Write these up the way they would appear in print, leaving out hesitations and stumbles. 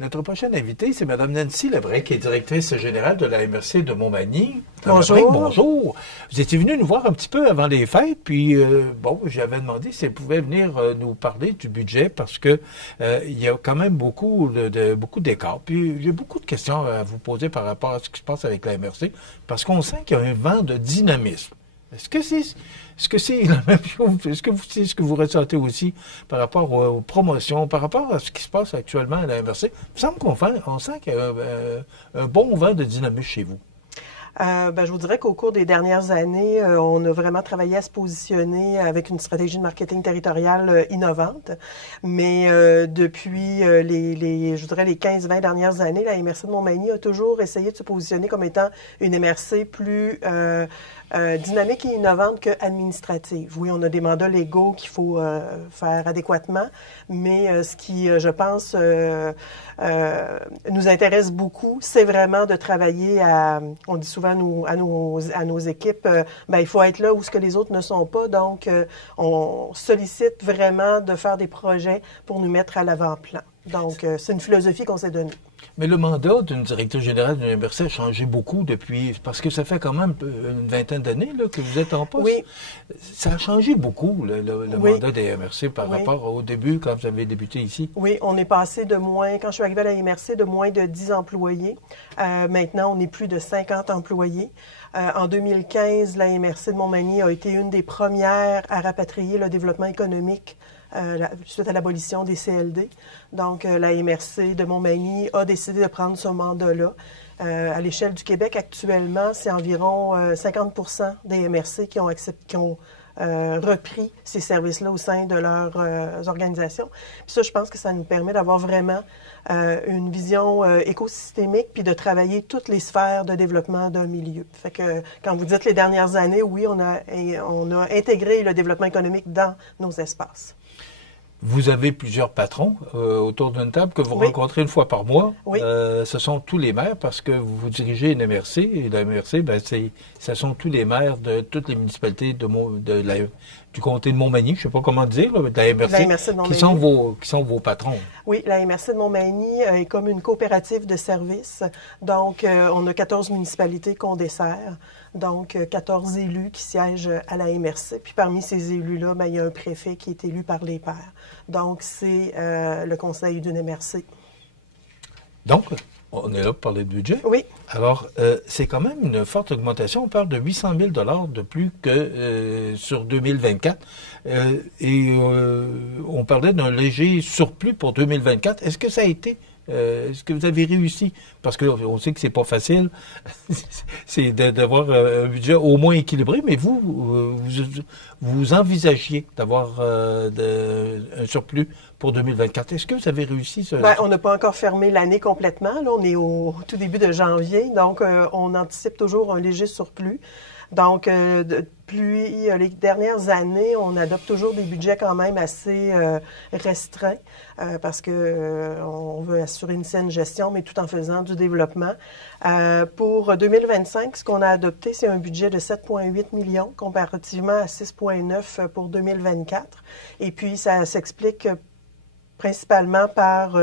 Notre prochaine invitée, c'est Mme Nancy Lebrec, qui est directrice générale de la MRC de Montmagny. Bonjour. Lebrec, bonjour. Vous étiez venu nous voir un petit peu avant les fêtes, puis j'avais demandé si elle pouvait venir nous parler du budget, parce que il y a quand même beaucoup d'écarts. Puis j'ai beaucoup de questions à vous poser par rapport à ce qui se passe avec la MRC, parce qu'on sent qu'il y a un vent de dynamisme. Est-ce que c'est la même chose? C'est ce que vous ressentez aussi par rapport aux promotions, par rapport à ce qui se passe actuellement à la MRC? Il me semble on sent qu'il y a un bon vent de dynamisme chez vous. Je vous dirais qu'au cours des dernières années, on a vraiment travaillé à se positionner avec une stratégie de marketing territorial innovante. Mais depuis je dirais les 15-20 dernières années, la MRC de Montmagny a toujours essayé de se positionner comme étant une MRC plus dynamique et innovante qu'administrative. Oui, on a des mandats légaux qu'il faut faire adéquatement, mais ce qui, je pense, nous intéresse beaucoup, c'est vraiment de travailler on dit souvent à nos équipes, il faut être là où ce que les autres ne sont pas. Donc, on sollicite vraiment de faire des projets pour nous mettre à l'avant-plan. Donc, c'est une philosophie qu'on s'est donnée. Mais le mandat d'une directrice générale d'une MRC a changé beaucoup depuis, parce que ça fait quand même une vingtaine d'années que vous êtes en poste. Oui. Ça a changé beaucoup, le oui. mandat des MRC par rapport au début, quand vous avez débuté ici. Oui, on est passé quand je suis arrivée à la MRC, de moins de 10 employés. Maintenant, on est plus de 50 employés. En 2015, la MRC de Montmagny a été une des premières à rapatrier le développement économique suite à l'abolition des CLD. Donc, la MRC de Montmagny a décidé de prendre ce mandat-là. À l'échelle du Québec, actuellement, c'est environ 50% des MRC qui ont repris ces services-là au sein de leurs organisations. Puis ça, je pense que ça nous permet d'avoir vraiment une vision écosystémique puis de travailler toutes les sphères de développement d'un milieu. Fait que quand vous dites les dernières années, oui, on a intégré le développement économique dans nos espaces. Vous avez plusieurs patrons autour d'une table que vous rencontrez une fois par mois. Oui. Ce sont tous les maires parce que vous dirigez une MRC et la MRC, ce sont tous les maires de toutes les municipalités du comté de Montmagny, je ne sais pas comment dire, de la MRC, qui sont vos patrons. Oui, la MRC de Montmagny est comme une coopérative de services. Donc, on a 14 municipalités qu'on dessert. Donc, 14 élus qui siègent à la MRC. Puis parmi ces élus-là, il y a un préfet qui est élu par les pairs. Donc, c'est le conseil d'une MRC. Donc, on est là pour parler de budget. Oui. Alors, c'est quand même une forte augmentation. On parle de 800 000 $ de plus que sur 2024. On parlait d'un léger surplus pour 2024. Est-ce que ça a été... est-ce que vous avez réussi? Parce qu'on sait que c'est pas facile, c'est d'avoir un budget au moins équilibré, mais vous envisagiez d'avoir un surplus pour 2024. Est-ce que vous avez réussi? On n'a pas encore fermé l'année complètement. Là, on est au tout début de janvier, donc on anticipe toujours un léger surplus. Donc, depuis les dernières années, on adopte toujours des budgets quand même assez restreints parce que on veut assurer une saine gestion, mais tout en faisant du développement. Pour 2025, ce qu'on a adopté, c'est un budget de 7,8 millions comparativement à 6,9 pour 2024. Et puis, ça s'explique principalement par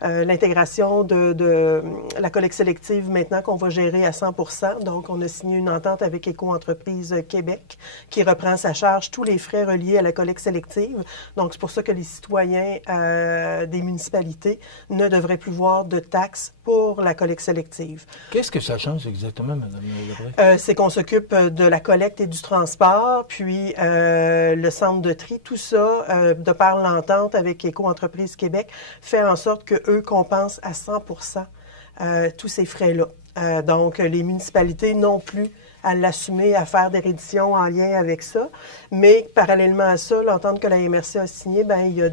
l'intégration de la collecte sélective maintenant qu'on va gérer à 100%. Donc, on a signé une entente avec Éco-entreprise Québec qui reprend sa charge tous les frais reliés à la collecte sélective. Donc, c'est pour ça que les citoyens des municipalités ne devraient plus voir de taxes pour la collecte sélective. Qu'est-ce que ça change exactement, Mme Lebrec? C'est qu'on s'occupe de la collecte et du transport, puis le centre de tri, tout ça, de par l'entente avec Éco-entreprise Québec, fait en sorte qu'eux compensent à 100% tous ces frais-là. Donc, les municipalités n'ont plus à l'assumer, à faire des rééditions en lien avec ça. Mais parallèlement à ça, l'entente que la MRC a signée, il y a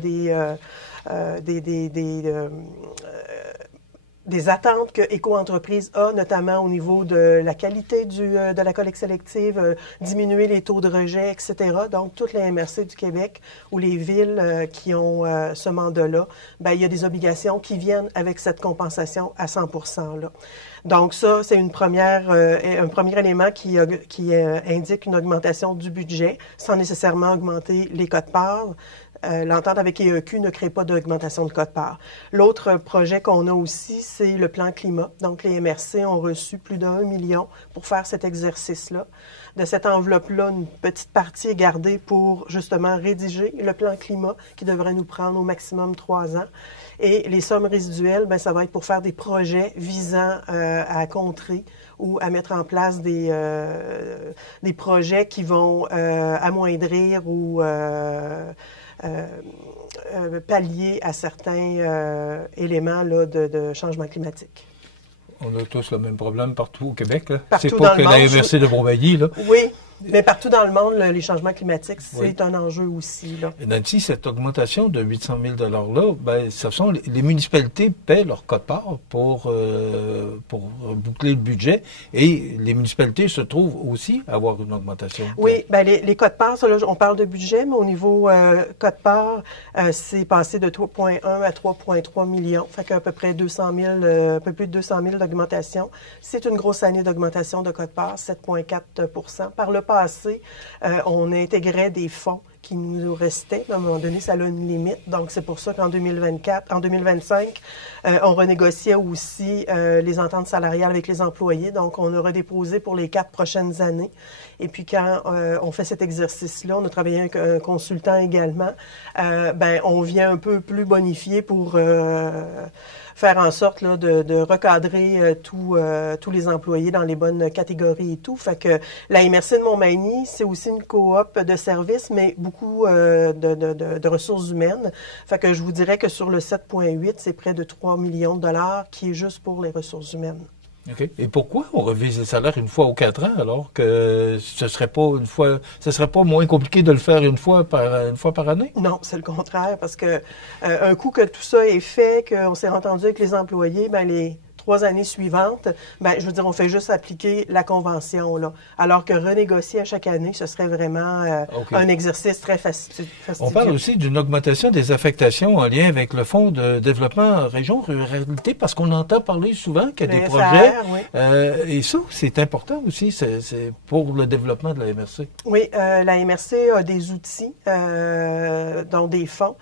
des attentes que Éco-entreprise a, notamment au niveau de la qualité de la collecte sélective, diminuer les taux de rejet, etc. Donc, toutes les MRC du Québec ou les villes qui ont ce mandat-là, il y a des obligations qui viennent avec cette compensation à 100% là. Donc, ça, c'est un premier élément qui indique une augmentation du budget sans nécessairement augmenter les quotes-parts. l'entente avec EEQ ne crée pas d'augmentation de quote-part. L'autre projet qu'on a aussi, c'est le plan climat. Donc, les MRC ont reçu plus d'1 million pour faire cet exercice-là. De cette enveloppe-là, une petite partie est gardée pour justement rédiger le plan climat qui devrait nous prendre au maximum 3 ans. Et les sommes résiduelles, bien, ça va être pour faire des projets visant à contrer ou à mettre en place des projets qui vont amoindrir ou pallier à certains éléments là, de changement climatique. On a tous le même problème partout au Québec. C'est pas que la MRC de Beaumagny. Là. Oui, mais partout dans le monde, les changements climatiques, c'est un enjeu aussi. Là. Et Nancy, cette augmentation de 800 000 $-là, ben, ce sont les municipalités paient leur quote-part pour boucler le budget et les municipalités se trouvent aussi à avoir une augmentation. Oui, ben les quote-part, là, on parle de budget, mais au niveau quote-part, c'est passé de 3,1 à 3,3 millions. Fait qu'à peu près 200 000, un peu plus de 200 000 d'augmentation. C'est une grosse année d'augmentation de quote-part, 7,4 %. Par le passé, on intégrait des fonds qui nous restaient. À un moment donné, ça a une limite. Donc, c'est pour ça qu'en 2025, on renégociait aussi les ententes salariales avec les employés. Donc, on a redéposé pour les 4 prochaines années. Et puis, quand on fait cet exercice-là, on a travaillé avec un consultant également, ben, on vient un peu plus bonifié pour faire en sorte là, de recadrer tous les employés dans les bonnes catégories et tout. Fait que la MRC de Montmagny, c'est aussi une coop de services, mais beaucoup de ressources humaines. Fait que je vous dirais que sur le 7,8, c'est près de 3 millions de dollars qui est juste pour les ressources humaines. OK. Et pourquoi on revise les salaires une fois aux 4 ans alors que ce serait pas moins compliqué de le faire une fois par année? Non, c'est le contraire, parce que un coup que tout ça est fait, qu'on s'est entendu avec les employés, ben les 3 années suivantes, ben je veux dire, on fait juste appliquer la convention, là. Alors que renégocier à chaque année, ce serait vraiment un exercice très fastidieux. On parle aussi d'une augmentation des affectations en lien avec le Fonds de développement région ruralité, parce qu'on entend parler souvent qu'il y a des projets. Oui. Et ça, c'est important aussi, c'est pour le développement de la MRC. Oui, la MRC a des outils, dont des fonds,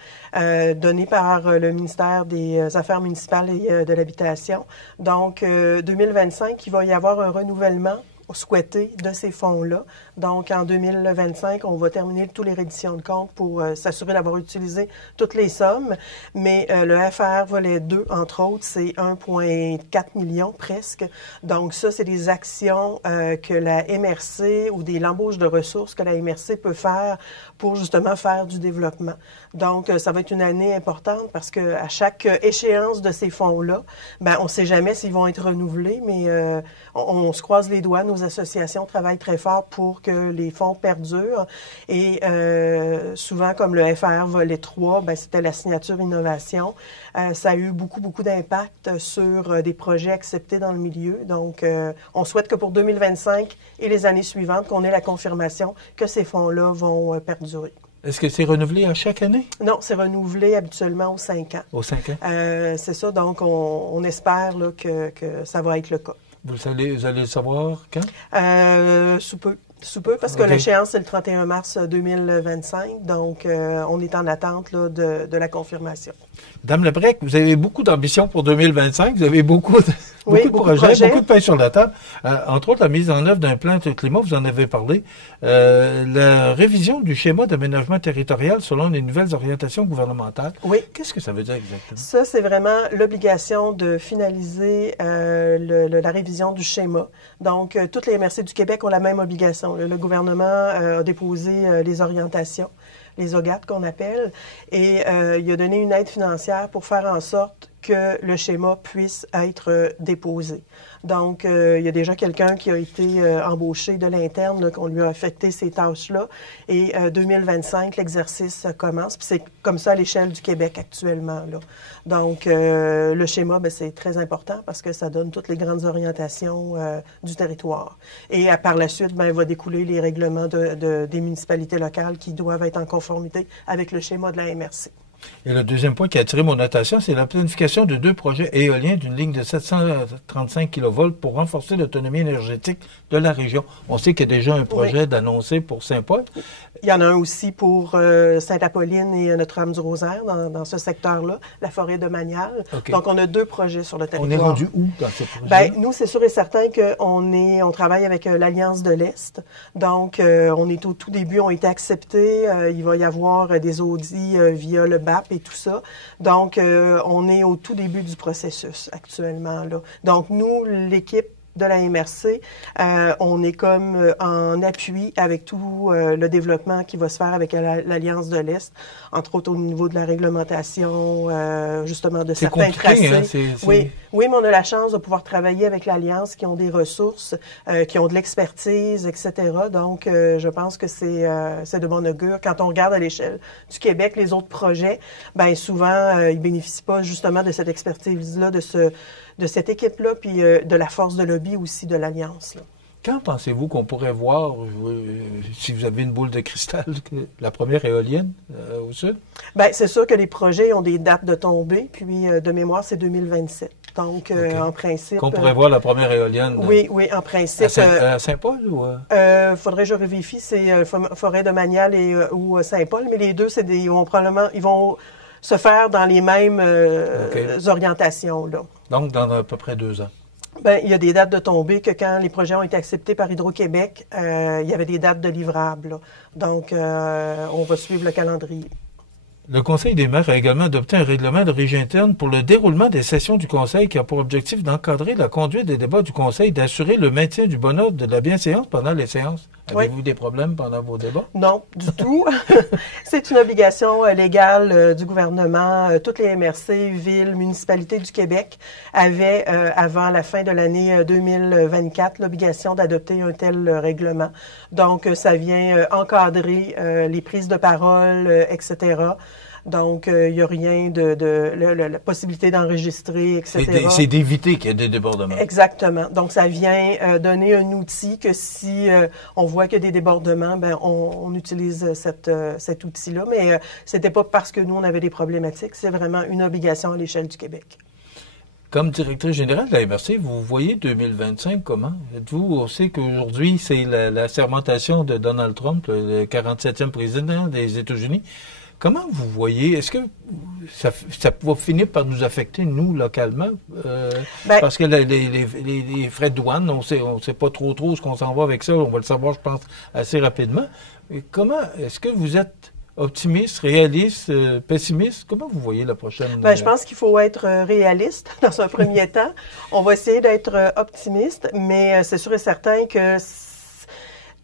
donnés par le ministère des Affaires municipales et de l'Habitation. Donc, 2025, il va y avoir un renouvellement souhaité de ces fonds-là. Donc, en 2025, on va terminer toutes les redditions de comptes pour s'assurer d'avoir utilisé toutes les sommes. Mais le FR volet 2, entre autres, c'est 1,4 million presque. Donc, ça, c'est des actions que la MRC ou des l'embauche de ressources que la MRC peut faire pour justement faire du développement. Donc, ça va être une année importante parce que à chaque échéance de ces fonds-là, ben, on ne sait jamais s'ils vont être renouvelés, mais on se croise les doigts. Nos associations travaillent très fort pour que les fonds perdurent. Et souvent, comme le FR volet 3, ben, c'était la signature innovation. Ça a eu beaucoup d'impact sur des projets acceptés dans le milieu. Donc, on souhaite que pour 2025 et les années suivantes, qu'on ait la confirmation que ces fonds-là vont perdurer. Est-ce que c'est renouvelé à chaque année? Non, c'est renouvelé habituellement aux 5 ans. Aux 5 ans? C'est ça, donc on espère là, que ça va être le cas. Vous allez le savoir quand? Sous peu, parce que l'échéance, c'est le 31 mars 2025. Donc, on est en attente là, de la confirmation. Madame Lebrec, vous avez beaucoup d'ambition pour 2025. Vous avez beaucoup de projets, beaucoup de pain sur la table. Entre autres, la mise en œuvre d'un plan de climat, vous en avez parlé. La révision du schéma d'aménagement territorial selon les nouvelles orientations gouvernementales. Oui. Qu'est-ce que ça veut dire exactement? Ça, c'est vraiment l'obligation de finaliser la révision du schéma. Donc, toutes les MRC du Québec ont la même obligation. Le gouvernement a déposé les orientations, les OGAT qu'on appelle, et il a donné une aide financière pour faire en sorte que le schéma puisse être déposé. Donc, il y a déjà quelqu'un qui a été embauché de l'interne, qu'on lui a affecté ces tâches-là. Et 2025, l'exercice commence. Puis c'est comme ça à l'échelle du Québec actuellement, là. Donc, le schéma, ben, c'est très important parce que ça donne toutes les grandes orientations du territoire. Et par la suite, ben, il va découler les règlements des municipalités locales qui doivent être en conformité avec le schéma de la MRC. Et le deuxième point qui a attiré mon attention, c'est la planification de 2 projets éoliens d'une ligne de 735 kV pour renforcer l'autonomie énergétique de la région. On sait qu'il y a déjà un projet d'annoncer pour Saint-Paul. Il y en a un aussi pour Sainte-Apolline et Notre-Dame-du-Rosaire, dans ce secteur-là, la forêt de Manial. Okay. Donc, on a 2 projets sur le territoire. On est rendu où dans ces projets? Bien, nous, c'est sûr et certain qu'on travaille avec l'Alliance de l'Est. Donc, on est au tout début, on a été acceptés. Il va y avoir des audits via le BAP et tout ça. Donc, on est au tout début du processus actuellement, là. Donc, nous, l'équipe de la MRC, on est comme en appui avec tout le développement qui va se faire avec l'Alliance de l'Est, entre autres au niveau de la réglementation, justement de certains tracés. Hein, oui, mais on a la chance de pouvoir travailler avec l'Alliance qui ont des ressources, qui ont de l'expertise, etc. Donc, je pense que c'est de bon augure. Quand on regarde à l'échelle du Québec, les autres projets, ben souvent, ils bénéficient pas justement de cette expertise-là, de cette équipe-là, puis de la force de lobby aussi de l'Alliance. Quand pensez-vous qu'on pourrait voir, si vous avez une boule de cristal, la première éolienne au sud? Bien, c'est sûr que les projets ont des dates de tombée, puis de mémoire, c'est 2027. Donc, en principe... Qu'on pourrait voir la première éolienne? Oui, en principe. À Saint-Paul ou... faudrait que je vérifie, c'est Forêt de Manial ou Saint-Paul, mais les deux, ils vont se faire dans les mêmes orientations, là. Donc, dans à peu près 2 ans. Bien, il y a des dates de tombée que quand les projets ont été acceptés par Hydro-Québec, il y avait des dates de livrables, là. Donc, on va suivre le calendrier. Le Conseil des maires a également adopté un règlement de régie interne pour le déroulement des sessions du Conseil qui a pour objectif d'encadrer la conduite des débats du Conseil, d'assurer le maintien du bon ordre de la bienséance pendant les séances. Avez-vous des problèmes pendant vos débats? Non, du tout. C'est une obligation légale du gouvernement. Toutes les MRC, villes, municipalités du Québec avaient, avant la fin de l'année 2024, l'obligation d'adopter un tel règlement. Donc, ça vient encadrer les prises de parole, etc. Donc, il n'y a rien la possibilité d'enregistrer, etc. C'est d'éviter qu'il y ait des débordements. Exactement. Donc, ça vient donner un outil que si on voit qu'il y a des débordements, ben on utilise cet outil-là. Mais c'était pas parce que nous, on avait des problématiques. C'est vraiment une obligation à l'échelle du Québec. Comme directrice générale de la MRC, vous voyez 2025 comment? Êtes-vous, on sait qu'aujourd'hui, c'est la sermentation de Donald Trump, le 47e président des États-Unis. Comment vous voyez, est-ce que ça va finir par nous affecter, nous, localement? Parce que les frais de douane, on sait pas trop ce qu'on s'en va avec ça. On va le savoir, je pense, assez rapidement. Et comment, est-ce que vous êtes optimiste, réaliste, pessimiste? Comment vous voyez la prochaine? Je pense qu'il faut être réaliste dans un premier temps. On va essayer d'être optimiste, mais c'est sûr et certain que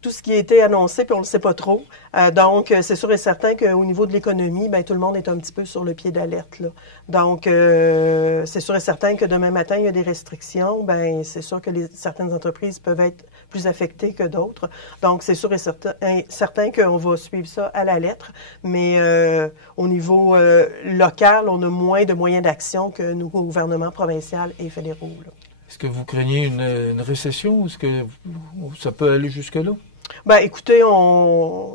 tout ce qui a été annoncé, puis on ne le sait pas trop. Donc, c'est sûr et certain qu'au niveau de l'économie, tout le monde est un petit peu sur le pied d'alerte, là. Donc, c'est sûr et certain que demain matin, il y a des restrictions. C'est sûr que certaines entreprises peuvent être plus affectées que d'autres. Donc, c'est sûr et certain qu'on va suivre ça à la lettre. Mais au niveau local, on a moins de moyens d'action que nos gouvernements provinciaux et fédéraux, là. Est-ce que vous craignez une récession? Est-ce que ça peut aller jusque-là? Écoutez,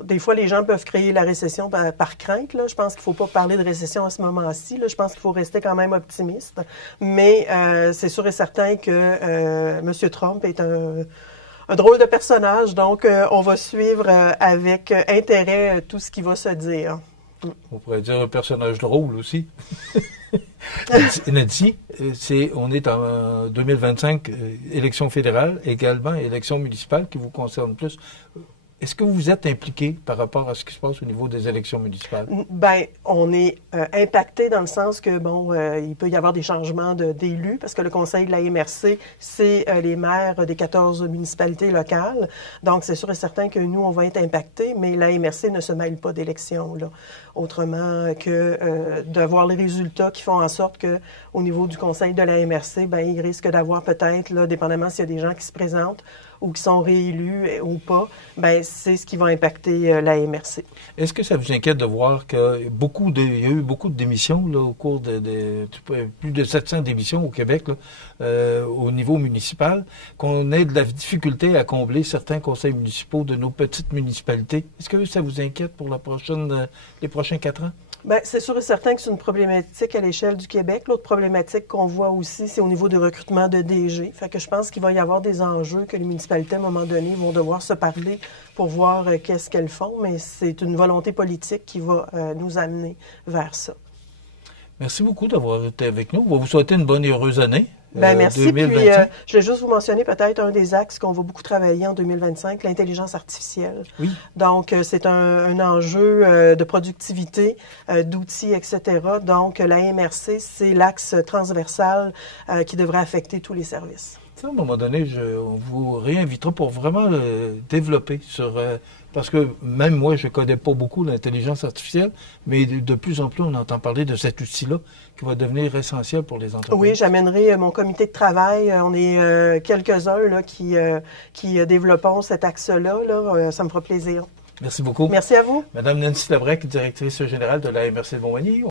des fois, les gens peuvent créer la récession par crainte, là. Je pense qu'il ne faut pas parler de récession à ce moment-ci, là. Je pense qu'il faut rester quand même optimiste. Mais c'est sûr et certain que M. Trump est un drôle de personnage. Donc, on va suivre avec intérêt tout ce qui va se dire. On pourrait dire un personnage drôle aussi. Nancy, on est en 2025, élection fédérale, également élection municipale qui vous concerne plus. Est-ce que vous êtes impliqué par rapport à ce qui se passe au niveau des élections municipales? On est impacté dans le sens que, il peut y avoir des changements d'élus parce que le conseil de la MRC, c'est les maires des 14 municipalités locales. Donc, c'est sûr et certain que nous, on va être impactés, mais la MRC ne se mêle pas d'élections, là. Autrement que d'avoir les résultats qui font en sorte que, au niveau du conseil de la MRC, il risque d'avoir peut-être, là, dépendamment s'il y a des gens qui se présentent ou qui sont réélus ou pas, c'est ce qui va impacter la MRC. Est-ce que ça vous inquiète de voir qu'il y a eu beaucoup de démissions là, au cours de plus de 700 démissions au Québec là, au niveau municipal, qu'on ait de la difficulté à combler certains conseils municipaux de nos petites municipalités? Est-ce que ça vous inquiète pour les prochains 4 ans? Bien, c'est sûr et certain que c'est une problématique à l'échelle du Québec. L'autre problématique qu'on voit aussi, c'est au niveau du recrutement de DG. Fait que je pense qu'il va y avoir des enjeux que les municipalités, à un moment donné, vont devoir se parler pour voir qu'est-ce qu'elles font, mais c'est une volonté politique qui va nous amener vers ça. Merci beaucoup d'avoir été avec nous. On va vous souhaiter une bonne et heureuse année. Bien, merci. 2025. Puis, je vais juste vous mentionner peut-être un des axes qu'on va beaucoup travailler en 2025, l'intelligence artificielle. Oui. Donc, c'est un enjeu de productivité, d'outils, etc. Donc, la MRC, c'est l'axe transversal qui devrait affecter tous les services. À un moment donné, on vous réinvitera pour vraiment développer sur... parce que même moi, je ne connais pas beaucoup l'intelligence artificielle, mais de plus en plus, on entend parler de cet outil-là qui va devenir essentiel pour les entreprises. Oui, j'amènerai mon comité de travail. On est quelques-uns là, qui développons cet axe-là. Là. Ça me fera plaisir. Merci beaucoup. Merci à vous. Madame Nancy Labrec, directrice générale de la MRC de Montmagny.